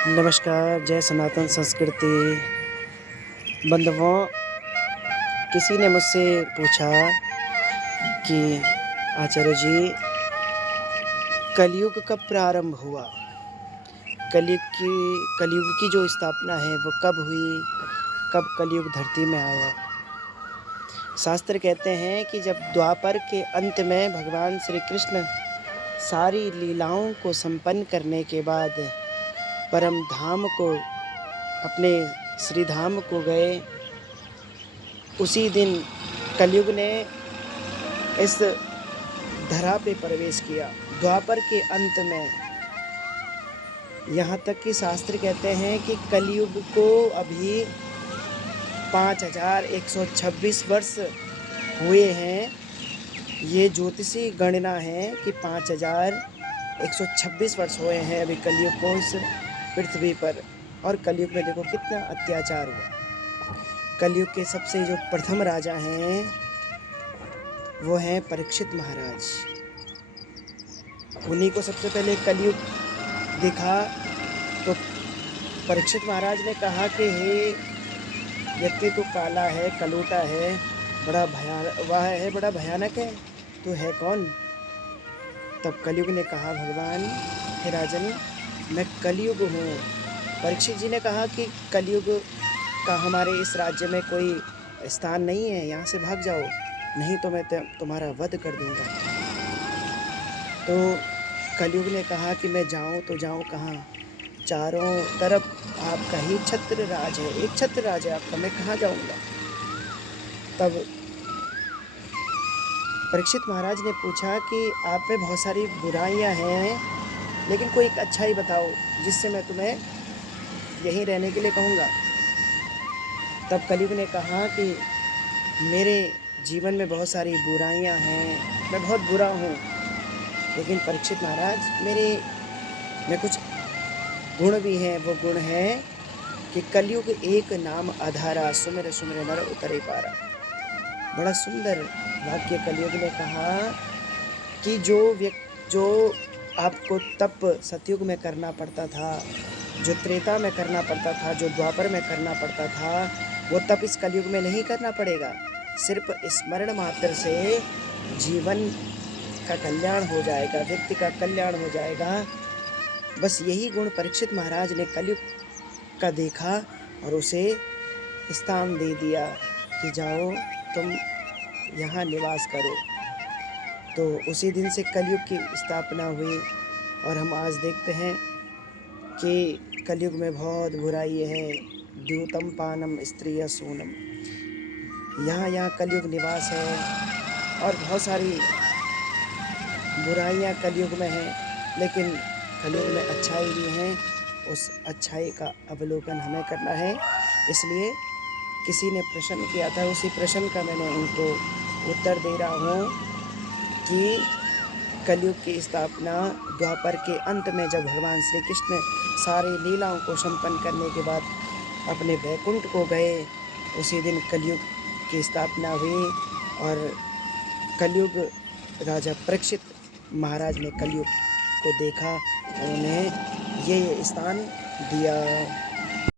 नमस्कार, जय सनातन संस्कृति। बंधुओं, किसी ने मुझसे पूछा कि आचार्य जी, कलयुग कब प्रारंभ हुआ? कलयुग की जो स्थापना है वो कब हुई? कब कलयुग धरती में आया? शास्त्र कहते हैं कि जब द्वापर के अंत में भगवान श्री कृष्ण सारी लीलाओं को संपन्न करने के बाद परम धाम को, अपने श्री धाम को गए, उसी दिन कलयुग ने इस धरा पे प्रवेश किया। द्वापर के अंत में, यहाँ तक कि शास्त्र कहते हैं कि कलयुग को अभी 5126 वर्ष हुए हैं। ये ज्योतिषी गणना है कि 5126 वर्ष हुए हैं अभी कलयुग को इस पृथ्वी पर। और कलयुग में देखो कितना अत्याचार हुआ। कलयुग के सबसे जो प्रथम राजा हैं वो हैं परीक्षित महाराज। उन्हीं को सबसे पहले कलयुग दिखा तो परीक्षित महाराज ने कहा कि हे व्यक्ति, तो काला है, कलूटा है, बड़ा भयानक है, तो है कौन? तब कलयुग ने कहा, भगवान हे राजन, मैं कलयुग हूँ। परीक्षित जी ने कहा कि कलयुग का हमारे इस राज्य में कोई स्थान नहीं है, यहाँ से भाग जाओ, नहीं तो मैं तुम्हारा वध कर दूंगा। तो कलयुग ने कहा कि मैं जाऊँ तो जाऊँ कहाँ? चारों तरफ आपका ही छत्र राज है, एक छत्र राज है आपका, मैं कहाँ जाऊँगा? तब परीक्षित महाराज ने पूछा कि आप में बहुत सारी बुराइयां हैं, लेकिन कोई एक अच्छाई बताओ जिससे मैं तुम्हें यहीं रहने के लिए कहूँगा। तब कलयुग ने कहा कि मेरे जीवन में बहुत सारी बुराइयां हैं, मैं बहुत बुरा हूँ, लेकिन परीक्षित महाराज में कुछ गुण भी हैं। वो गुण है कि कलयुग एक नाम आधारा, सुमिर सुमिर नर उतरे पारा। बड़ा सुंदर वाक्य कलयुग ने कहा कि जो आपको तप सतयुग में करना पड़ता था, जो त्रेता में करना पड़ता था, जो द्वापर में करना पड़ता था, वो तप इस कलयुग में नहीं करना पड़ेगा। सिर्फ स्मरण मात्र से जीवन का कल्याण हो जाएगा, व्यक्ति का कल्याण हो जाएगा। बस यही गुण परीक्षित महाराज ने कलयुग का देखा और उसे स्थान दे दिया कि जाओ तुम यहाँ निवास करो। तो उसी दिन से कलयुग की स्थापना हुई। और हम आज देखते हैं कि कलयुग में बहुत बुराई है। द्यूतम पानम स्त्रिय सोनम, यहाँ कलयुग निवास है और बहुत सारी बुराइयाँ कलयुग में हैं, लेकिन कलयुग में अच्छाई भी हैं। उस अच्छाई का अवलोकन हमें करना है। इसलिए किसी ने प्रश्न किया था, उसी प्रश्न का मैंने उनको उत्तर दे रहा हूँ कि कलयुग की स्थापना द्वापर के अंत में, जब भगवान श्री कृष्ण सारी लीलाओं को संपन्न करने के बाद अपने वैकुंठ को गए, उसी दिन कलयुग की स्थापना हुई। और कलयुग राजा परीक्षित महाराज ने कलयुग को देखा और उन्हें ये स्थान दिया।